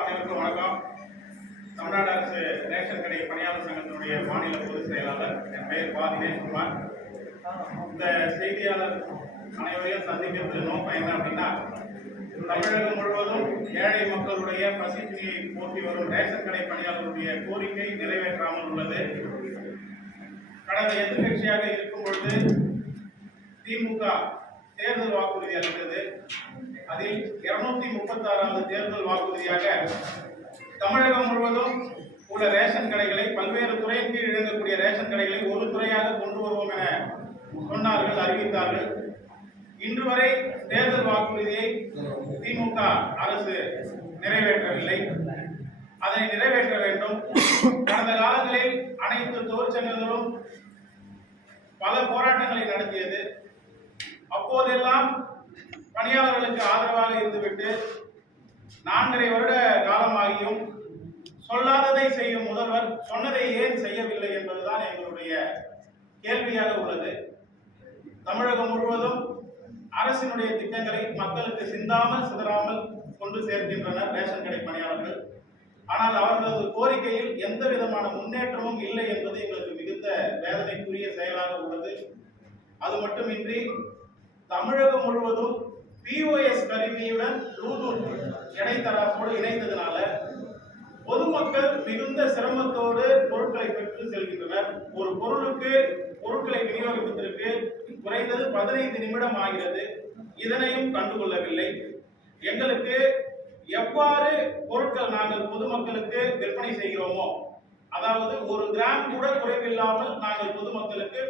அனைவருக்கும் வணக்கம். தமிழ்நாடு அரசு ரேஷன் கடை பணியாளர் சங்கத்தினுடைய மாநில பொதுச் செயலாளர். என் பெயர் பா. தினேஷ்குமார். இந்த செய்தியாளர் அனைவரையும் சந்திக்கிறது நோக்கம் என்ன அப்படின்னா, தமிழகம் முழுவதும் ஏழை மக்களுடைய பசிப்பினியை போக்கி வரும் ரேஷன் கடை பணியாளர்களுடைய கோரிக்கை நிறைவேற்றாமல் உள்ளது. கடந்த எதிர்கட்சியாக இருக்கும் பொழுது திமுக தேர்தல் வாக்குறுதி அளித்தது. அதில் 236வது தேர்தல் வாக்குறுதியாக தமிழகம் முழுவதும் உள்ள ரேஷன் கடைகளை, பல்வேறு துறையின் கீழ் இயங்கக்கூடிய ரேஷன் கடைகளை ஒரு துறையாக கொண்டு வருவோம் என சொன்னார்கள், அறிவித்தார்கள். இன்று வரை தேர்தல் வாக்குறுதியை திமுக அரசு நிறைவேற்றவில்லை. அதை நிறைவேற்ற வேண்டும். கடந்த காலங்களில் அனைத்து தொழிற்சங்கங்களும் பல போராட்டங்களை நடத்தியது. அப்போதெல்லாம் பணியாளர்களுக்கு ஆதரவாக இருந்துவிட்டு 4.5 வருட காலமாகியும் சொல்லாததை செய்யும் முதல்வர் சொன்னதை ஏன் செய்யவில்லை என்பதுதான் எங்களுடைய கேள்வியாக உள்ளது. தமிழகம் முழுவதும் அரசினுடைய திட்டங்களை மக்களுக்கு சிந்தாமல் சிதறாமல் கொண்டு சேர்க்கின்றனர் ரேஷன் கடை பணியாளர்கள். ஆனால் அவர்களது கோரிக்கையில் எந்த விதமான முன்னேற்றமும் இல்லை என்பது எங்களுக்கு மிகுந்த வேதனைக்குரிய செயலாக உள்ளது. அது மட்டுமின்றி தமிழகம் முழுவதும் POS கருவியுடன் ப்ளூடூத் இடைத்தரகோடு இணைந்ததனால பொதுமக்கள் மிகுந்த சிரமத்தோடு பொருட்களை பெற்று செல்கின்றனர். ஒரு பொருளுக்கு பொருட்களை விநியோகிப்பதற்கு குறைந்தது 15 நிமிடம் ஆகிறது. இதனையும் கண்டுகொள்ளவில்லை. எங்களுக்கு எவ்வாறு பொருட்கள் நாங்கள் பொதுமக்களுக்கு விற்பனை செய்கிறோமோ, அதாவது 1 கிராம் கூட குறைவில்லாமல் நாங்கள் பொதுமக்களுக்கு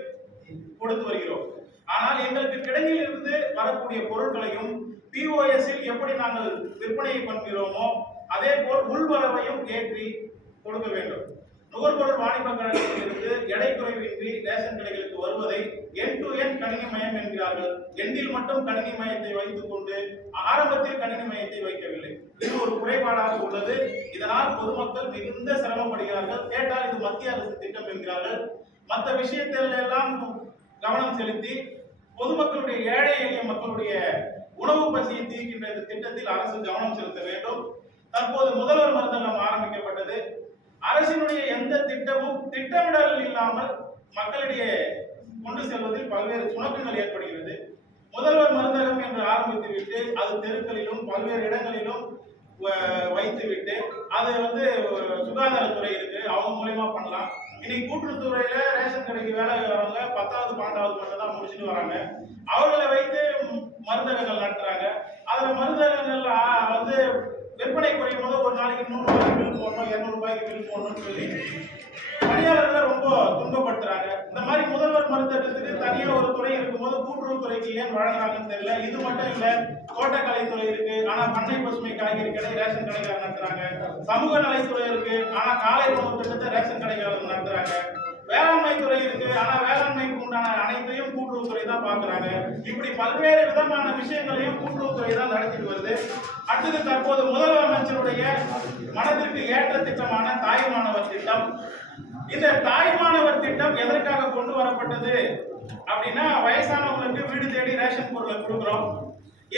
கொடுத்து வருகிறோம். ஆனால் எங்களுக்கு கிடையில் இருந்து வரக்கூடிய பொருட்களையும் POS-இல் எப்படி நாங்கள் விற்பனையை பண்ணுகிறோமோ அதே போல் உள்வரவையும் ஏற்றி கொடுக்க வேண்டும். நுகர்பொருள் வாணிப கழகத்திலிருந்து எடை குறைவின்றி ரேஷன் கடைகளுக்கு வருவதை எண்ட் டு எண்ட் கணினி மயம் என்கிறார்கள். எண்டில் மட்டும் கணினி மயத்தை வைத்துக் கொண்டு ஆரம்பத்தில் கணினி மயத்தை வைக்கவில்லை. இது ஒரு குறைபாடாக உள்ளது. இதனால் பொதுமக்கள் மிகுந்த சிரமப்படுகிறார்கள். கேட்டால் இது மத்திய அரசு திட்டம் என்கிறார்கள். மற்ற விஷயத்தில் எல்லாம் கவனம் செலுத்தி பொதுமக்களுடைய, ஏழை எளிய மக்களுடைய உணவு பசியை தீர்க்கின்ற இந்த திட்டத்தில் அரசு கவனம் செலுத்த வேண்டும். தற்போது முதல்வர் மருந்தகம் ஆரம்பிக்கப்பட்டது. அரசினுடைய எந்த திட்டமும் திட்டமிடல் இல்லாமல் மக்களிடையே கொண்டு செல்வதில் பல்வேறு சுணக்கங்கள் ஏற்படுகிறது. முதல்வர் மருந்தகம் என்று ஆரம்பித்துவிட்டு அது தெருக்களிலும் பல்வேறு இடங்களிலும் வைத்துவிட்டு அது சுகாதாரத்துறை இருக்கு, அவங்க மூலமா பண்ணலாம். இன்னைக்கு கூட்டுறவுத்துறையில ரேஷன் கடைக்கு வேலை வரவங்க 10வது 12வது மட்டும் தான் முடிச்சுட்டு வராங்க. அவர்களை வைத்து மருந்தகங்கள் நடத்துறாங்க. அதுல மருந்தகங்கள் விற்பனை குறையும் போது ஒரு நாளைக்கு 100 ரூபாய்க்கு பில் போடணும், 200 ரூபாய்க்கு பில் போடணும்னு சொல்லி பணியாளர்களை ரொம்ப துன்பப்படுத்துறாங்க. இந்த மாதிரி முதல்வர் மருந்தகத்துக்கு தனியா ஒரு துறை இருக்கும்போது கூட்டுறவுத்துறைக்கு ஏன் வழங்குறாங்கன்னு தெரியல. இது மட்டும் இல்ல, தோட்டக்கலைத்துறை இருக்கு, ஆனா பண்ணை பசுமை காய்கறி கடை ரேஷன் கடைக்காரர் நடத்துறாங்க. சமூக நலத்துறை இருக்கு, ஆனா காலை உணவு திட்டத்தை ரேஷன் கடைக்காரர் நடத்துறாங்க. வேளாண்மை துறை இருக்கு, ஆனா வேளாண்மைக்கு உண்டான அனைத்தையும் கூட்டுறவுத்துறை தான் பாக்குறாங்க. இப்படி பல்வேறு விதமான விஷயங்களையும் கூட்டுறவுத்துறை தான் நடத்திட்டு வருது. அடுத்தது தற்போது முதல்வர் அமைச்சருடைய மனதிற்கு ஏற்ற திட்டமான தாய்மானவர் திட்டம். இந்த தாய்மானவர் திட்டம் எதற்காக கொண்டு வரப்பட்டது அப்படின்னா, வயசானவங்களுக்கு வீடு தேடி ரேஷன் பொருளை கொடுக்கிறோம்.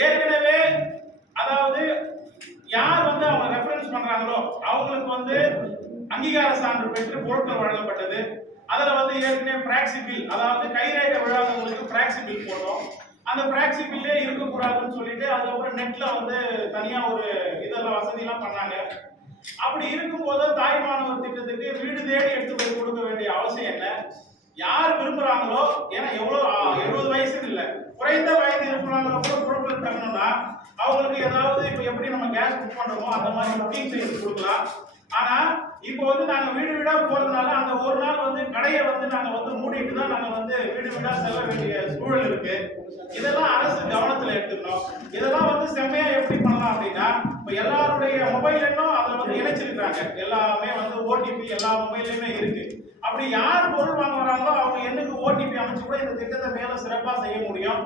ஏற்கனவே அதாவது யார் அவங்க ரெஃபரன்ஸ் பண்றாங்களோ அவங்களுக்கு அங்கீகார சான்று பெற்று பொருட்கள் வழங்கப்பட்டது. அதுல ஏற்கனவே பிராக்சி பில், அதாவது கைரேகை விழாங்களுக்கு பிராக்சி பில் போட்டோம். அந்த பிராக்சி பில்லே இருக்கக்கூடாதுன்னு சொல்லிட்டு அதுக்கப்புறம் நெட்ல தனியா ஒரு இதெல்லாம் வசதி எல்லாம் பண்ணாங்க. அப்படி இருக்கும்போது தாய்மானவர் திட்டத்துக்கு வீடு தேடி எடுத்து போய் கொடுக்க வேண்டிய அவசியம் என்ன? யார் விரும்புறாங்களோ, ஏன்னா எவ்வளவு 70 வயசுன்னு இல்லை, குறைந்த வயது இருக்கிறாங்களோ கூட பொருட்கள் தரணும்னா அவங்களுக்கு ஏதாவது இப்ப எப்படி நம்ம கேஸ் புக் பண்றோமோ அந்த மாதிரி புக்கிங் செய்து கொடுக்கலாம். ஆனா இப்போ நாங்க வீடு வீடா போறதுனால அந்த ஒரு நாள் கடையை நாங்க மூடிட்டு தான் நாங்க வீடு வீடா செல்ல வேண்டிய சூழல் இருக்கு. இதெல்லாம் அரசு கவனத்துல எடுத்துக்கணும். இதெல்லாம் செம்மையா எப்படி பண்ணலாம் அப்படின்னா, இப்ப எல்லாருடைய மொபைல் எண்ணும் அதை வந்து இணைச்சிருக்காங்க. எல்லாமே வந்து ஓடிபி எல்லா மொபைல்லையுமே இருக்கு. அப்படி யார் பொருள் வாங்க வராங்களோ அவங்க எண்ணுக்கு ஓடிபி அமைச்சு கூட இந்த திட்டத்தை மேல சிறப்பா செய்ய முடியும்.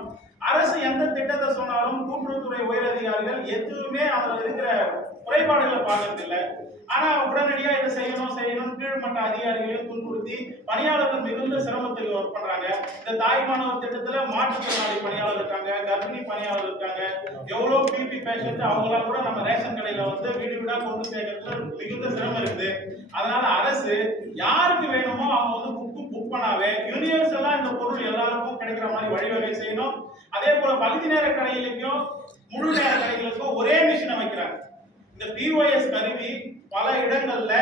அரசு எந்த திட்டத்தை சொன்னாலும் கூட்டுறவுத்துறை உயரதிகாரிகள் எதுவுமே அதுல இருக்கிற குறைபாடுகளை பார்க்கறதில்லை. ஆனா உடனடியா இதை செய்யணும் கீழ்மட்ட அதிகாரிகளையும் துன்புறுத்தி பணியாளர்கள் மிகுந்த சிரமத்தில் ஒர்க் பண்றாங்க. இந்த தாய்மானவர் திட்டத்துல மாற்றுத்திறனாளி பணியாளர் இருக்காங்க, கர்ப்பிணி பணியாளர் இருக்காங்க, எவ்வளவு பிபி பேஷண்ட் அவங்களாம் கூட நம்ம ரேஷன் கடையில வந்து வீடு வீடா கொண்டு சேர்க்கறதுல மிகுந்த சிரமம் இருக்குது. அதனால அரசு யாருக்கு வேணுமோ அவங்க வந்து புக் பண்ணாவே யூனிவர்சலா இந்த பொருள் எல்லாருக்கும் கிடைக்கிற மாதிரி வழிவகை செய்யணும். அதே போல பகுதி நேர கடைகளுக்கும் முழு நேர கடைகளுக்கும் ஒரே மிஷினை வைக்கிறாங்க. இந்த பிஓஎஸ் கருவி பல இடங்கள்ல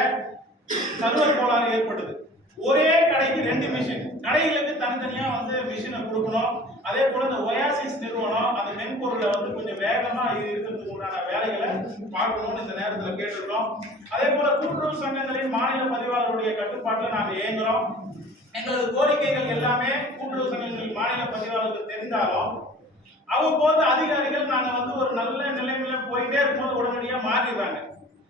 சர்வர் கோளாறு ஏற்படுது. ஒரே கடைக்கு 2 மிஷின், கடைகளுக்கு தனித்தனியா வந்து மிஷினை கொடுக்கணும். அதே போல இந்த ஒயாசிஸ் நிறுவனம் அந்த மென்பொருளை வந்து கொஞ்சம் வேகமா இருக்கிறதுக்கு உண்டான வேலைகளை பார்க்கணும்னு இந்த நேரத்தில் கேட்டுக்கிறோம். அதே போல கூட்டுறவு சங்கங்களின் மாநில பதிவாளருடைய கட்டுப்பாட்டில் நாங்கள் இயங்குறோம். எங்களது கோரிக்கைகள் எல்லாமே கூட்டுறவு சங்கங்களின் மாநில பதிவாளருக்கு தெரிந்தாலும் அவ்வப்போது அதிகாரிகள் நாங்க வந்து ஒரு நல்ல நிலைமையில போயிட்டே இருக்கும்போது உடனடியா மாறிடுறாங்க.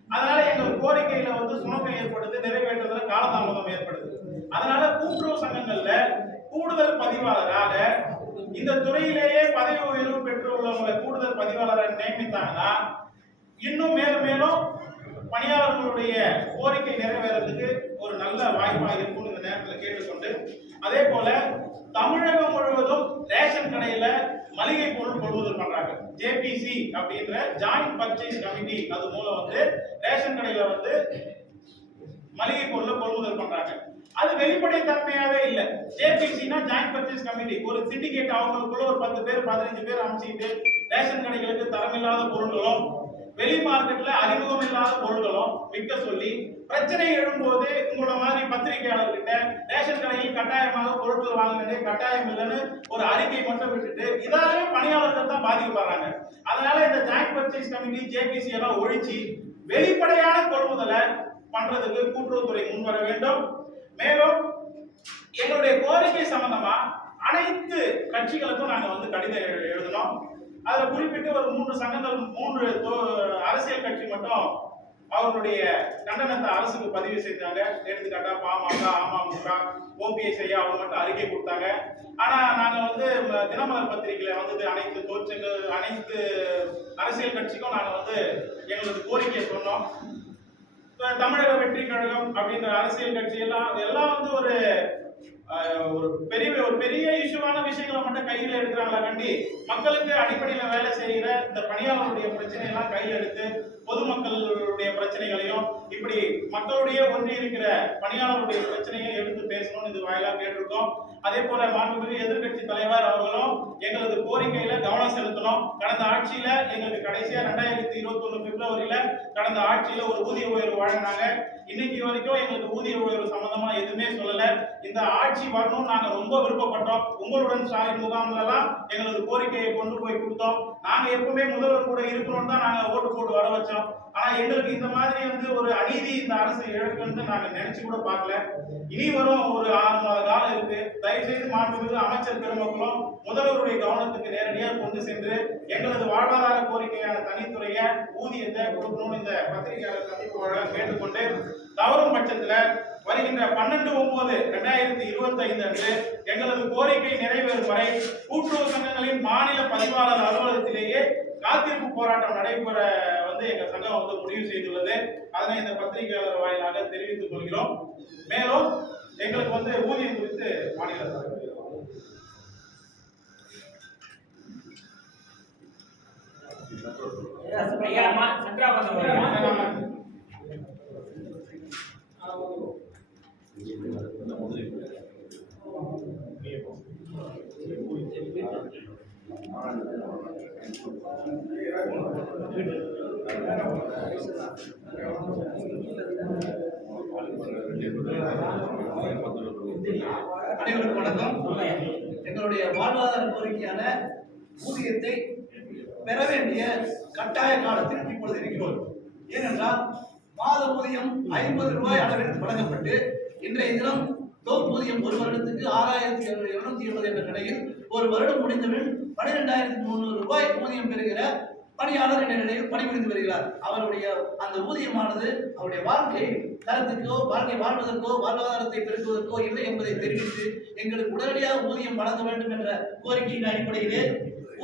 அதனால எங்கள் கோரிக்கையில வந்து சுணக்கம் ஏற்படுது, நிறைவேற்றுறதுல காலதாமதம் ஏற்படுது. அதனால கூட்டுறவு சங்கங்கள்ல கூடுதல் பதிவாளராக இந்த துறையிலேயே பதவி உயர்வு பெற்று உள்ளவங்களை கூடுதல் பதிவாளரை நியமித்தாங்கன்னா இன்னும் மேலும் மேலும் பணியாளர்களுடைய கோரிக்கை நிறைவேறதுக்கு ஒரு நல்ல வாய்ப்பாக இருக்கும் இந்த நேரத்தில் கேட்டுக்கொண்டு, அதே போல தமிழகம் முழுவதும் ரேஷன் கடையில மளிகை பொருள் கொள்முதல் பண்றாங்க. ஜேபிசி அப்படின்ற ஜாயிண்ட் பர்ச்சேஸ் கமிட்டி அது மூலம் வந்து ரேஷன் கடையில வந்து மளிகை பொருளை கொள்முதல் பண்றாங்க. அது வெளிப்படை தன்மையாவே இல்ல. ஜேபிசினா ஜாயிண்ட் பர்ச்சேஸ் கமிட்டி, ஒரு சிண்டிகேட் அவங்களுக்குள்ள ஒரு 10 பேர் 15 பேர் அமைச்சிட்டு ரேஷன் கடைகளுக்கு தரமில்லாத பொருட்களும் வெளி மார்க்கெட்ல அறிமுகம் இல்லாத பொருட்களும் விற்க சொல்லி பிரச்சனை எழும்போது உங்களோட மாதிரி பத்திரிகையாளர்கிட்ட ரேஷன் கடையில் கட்டாயமாக பொருட்கள் வாங்க வேண்டிய கட்டாயம் இல்லைன்னு ஒரு அறிக்கை மட்டும் விட்டுட்டு இதாலே பணியாளர்கள் தான் பாதிக்கப்படுறாங்க. அதனால இந்த ஜாயிண்ட் பர்ச்சேஸ் கமிட்டி ஜேபிசி எல்லாம் ஒழிச்சு வெளிப்படையான கொள்முதலை பண்றதுக்கு கூட்டுறவுத்துறை முன்வர வேண்டும். மேலும் எங்களுடைய கோரிக்கை சம்பந்தமா அனைத்து கட்சிகளுக்கும் நாங்க வந்து கடிதம் எழுதணும். அதுல குறிப்பிட்டு ஒரு 3 சங்கங்கள் 3 அரசியல் கட்சி மட்டும் அவர்களுடைய கண்டனத்தை அரசுக்கு பதிவு செஞ்சாங்க. எடுத்துக்காட்டா பாமக, அமமுக, ஓபிஎஸ் ஐயா அவங்க மட்டும் அறிக்கை கொடுத்தாங்க. ஆனா நாங்க வந்து தினமலர் பத்திரிகையில வந்தது அனைத்து தோற்றங்கள் அனைத்து அரசியல் கட்சிக்கும் நாங்க வந்து எங்களது கோரிக்கையை சொன்னோம். தமிழக வெற்றி கழகம் அப்படின்ற அரசியல் கட்சி எல்லாம் வந்து ஒரு பெரிய இஷ்யூவான விஷயங்களை மட்டும் கையில் எடுக்கிறாங்களா கண்டி மக்களுக்கு அடிப்படையில் வேலை செய்கிற இந்த பணியாளர்களுடைய பிரச்சனை எல்லாம் கையில் எடுத்து பொதுமக்களுடைய பிரச்சனைகளையும் இப்படி மக்களுடைய ஒன்றி இருக்கிற பணியாளர்களுடைய பிரச்சனையும் எடுத்து பேசணும்னு இது வாயிலாக கேட்டிருக்கோம். அதே போல மாண்புமிகு எதிர்கட்சி தலைவர் அவர்களும் எங்களது கோரிக்கையில கவனம் செலுத்தணும். கடந்த ஆட்சியில எங்களுக்கு கடைசியா 2021 பிப்ரவரியில கடந்த ஆட்சியில ஒரு ஊதிய உயர்வு வழங்கினாங்க. இன்னைக்கு வரைக்கும் எங்களுக்கு ஊதிய உயர்வு சம்பந்தமா எதுவுமே சொல்லல. இந்த ஆட்சி வரணும் நாங்க ரொம்ப விருப்பப்பட்டோம். உங்களுடன் ஸ்டாலின் முகாம்ல எல்லாம் எங்களது கோரிக்கையை கொண்டு போய் கொடுத்தோம். நாங்க எப்பவுமே முதல்வர் கூட இருக்கணும்னு தான் நாங்க ஓட்டு போட்டு வர வச்சோம். ஆனா எங்களுக்கு இந்த மாதிரி வந்து ஒரு அநீதி இந்த அரசு இழக்குன்னு நாங்க நினைச்சு கூட பார்க்கல. இனி வரும் ஒரு 6 மாத காலம் இருக்கு. தயவு செய்து மாண்புமிகு அமைச்சர் பெருமக்களும் முதல்வருடைய கவனத்துக்கு நேரடியாக கொண்டு சென்று எங்களது வாழ்வாதார கோரிக்கையான தனித்துறைய ஊதியத்தை கொடுக்கணும்னு இந்த பத்திரிகையாளர் சந்திப்பு வழங்க கேட்டுக்கொண்டு, தவறும் பட்சத்துல வருகின்ற 12/9/2025 அன்று எங்களது கோரிக்கை நிறைவேறும் வரை கூட்டுறவு சங்கங்களின் மாநில பதிவாளர் அலுவலகத்திலேயே காத்திருப்பு போராட்டம் நடைபெற வந்து எங்க சங்கம் வந்து முடிவு செய்துள்ளது. அதனை இந்த பத்திரிகையாளர் வாயிலாக தெரிவித்துக் கொள்கிறோம். மேலும் எங்களுக்கு வந்து ஊதியம் குறித்து மாநில அனைவருக்கும் வணக்கம். எங்களுடைய வாழ்வாதார கோரிக்கையான ஊதியத்தை பெற வேண்டிய கட்டாய காலத்தில் இப்பொழுது இருக்கிறோம். ஏனென்றால் மாத ஊதியம் 50 ரூபாய் அளவில் வழங்கப்பட்டு இன்றைய தினம் தொகுப்பூதியம் ஒரு வருடத்துக்கு 6,770 என்ற நிலையில் ஒரு வருடம் முடிந்தபின் 12,300 ரூபாய் ஊதியம் பெறுகிற பணியாளர் என்ற நிலையில் பணிபுரிந்து வருகிறார். அவருடைய அந்த ஊதியமானது அவருடைய வாழ்க்கை தரத்துக்கோ, வாழ்க்கை வாழ்வதற்கோ, வாழ்வாதாரத்தை பெருக்குவதற்கோ இல்லை என்பதை தெரிவித்து எங்களுக்கு உடனடியாக ஊதியம் வழங்க வேண்டும் என்ற கோரிக்கையின் அடிப்படையிலே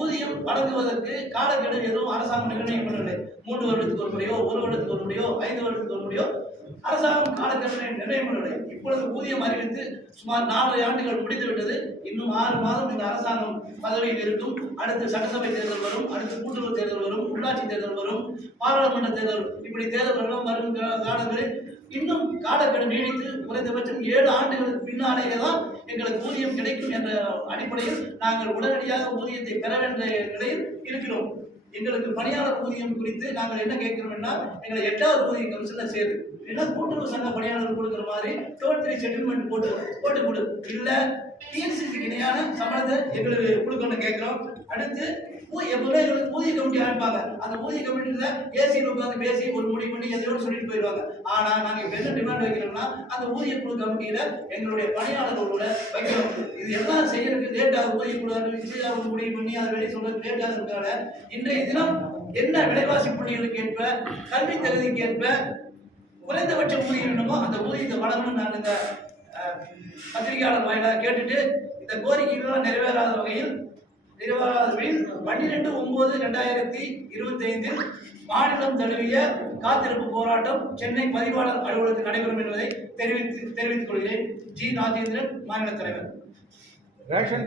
ஊதியம் வழங்குவதற்கு காலக்கெடு எதுவும் அரசாங்கம் நிர்ணயம் பண்ணவில்லை. 3 வருடத்துக்கு ஒரு முறையோ, 1 வருடத்துக்கு ஒரு முறையோ, 5 வருடத்துக்கு ஒரு முறையோ அரசாங்கம் காலக்கெடு நிர்ணயம் பண்ணவில்லை. இப்பொழுது ஊதியம் அறிவித்து சுமார் 4 ஆண்டுகள் முடிந்துவிட்டது. இன்னும் 6 மாதம் இந்த அரசாங்கம் பதவியில் இருக்கும். அடுத்து சட்டசபை தேர்தல் வரும், அடுத்து கூட்டுறவு தேர்தல் வரும், உள்ளாட்சி தேர்தல் வரும், பாராளுமன்ற தேர்தல், இப்படி தேர்தல்களும் வரும் காலங்களில் இன்னும் காலக்கெடு நீடித்து குறைந்தபட்சம் 7 ஆண்டுகளுக்கு பின்னாலேயே தான் எங்களுக்கு ஊதியம் கிடைக்கும் என்ற அடிப்படையில் நாங்கள் உடனடியாக ஊதியத்தை பெற வேண்டிய நிலையில் இருக்கிறோம். எங்களுக்கு பணியாளர் ஊதியம் குறித்து நாங்கள் என்ன கேட்கிறோம்னா, எங்களை 8வது ஊதிய கமிஷன்ல சேரு, இல்ல கூட்டுறவு சங்க பணியாளர் கொடுக்குற மாதிரி டோல் 3 செட்டில்மெண்ட் போட்டு கொடு, இல்ல டிஎன்சிக்கு இணையான சம்பளத்தை எங்களுக்கு கொடுக்கணும்னு கேட்கிறோம். அடுத்து எப்பவுமே எங்களுக்கு ஊதிய கமிட்டி அமைப்பாங்க. அந்த ஊதிய கமிட்டியில ஏசியில் உட்காந்து பேசி ஒரு முடிவு பண்ணி எதையோடு சொல்லிட்டு போயிடுவாங்க. ஆனா நாங்க இப்ப என்ன டிமாண்ட் வைக்கிறோம்னா, அந்த ஊதிய குழு கமிட்டியில எங்களுடைய பணியாளர்களோட வைக்கிறோம். இது எல்லாம் செய்யறதுக்கு லேட்டாக ஊதிய குழு அறிவிச்சு அவங்க முடிவு பண்ணி அதை வெளியே சொல்றது லேட்டாக இருக்கிறாங்க. இன்றைய தினம் என்ன விலைவாசி புள்ளிகளுக்கு ஏற்ப, கல்வி தகுதிக்கு ஏற்ப குறைந்தபட்ச ஊதியம் என்னமோ அந்த ஊதியத்தை வழங்கணும்னு நான் இந்த பத்திரிகையாளர் வாயிலாக கேட்டுட்டு, இந்த கோரிக்கைகள் நிறைவேறாத வகையில் 12/9/2025 மாநிலம் தழுவிய காத்திருப்பு போராட்டம் சென்னை பதிவாளர் அலுவலகத்தில் நடைபெறும் என்பதை தெரிவித்துக் கொள்கிறேன். ஜி. ராஜேந்திரன், மாநில தலைவர்.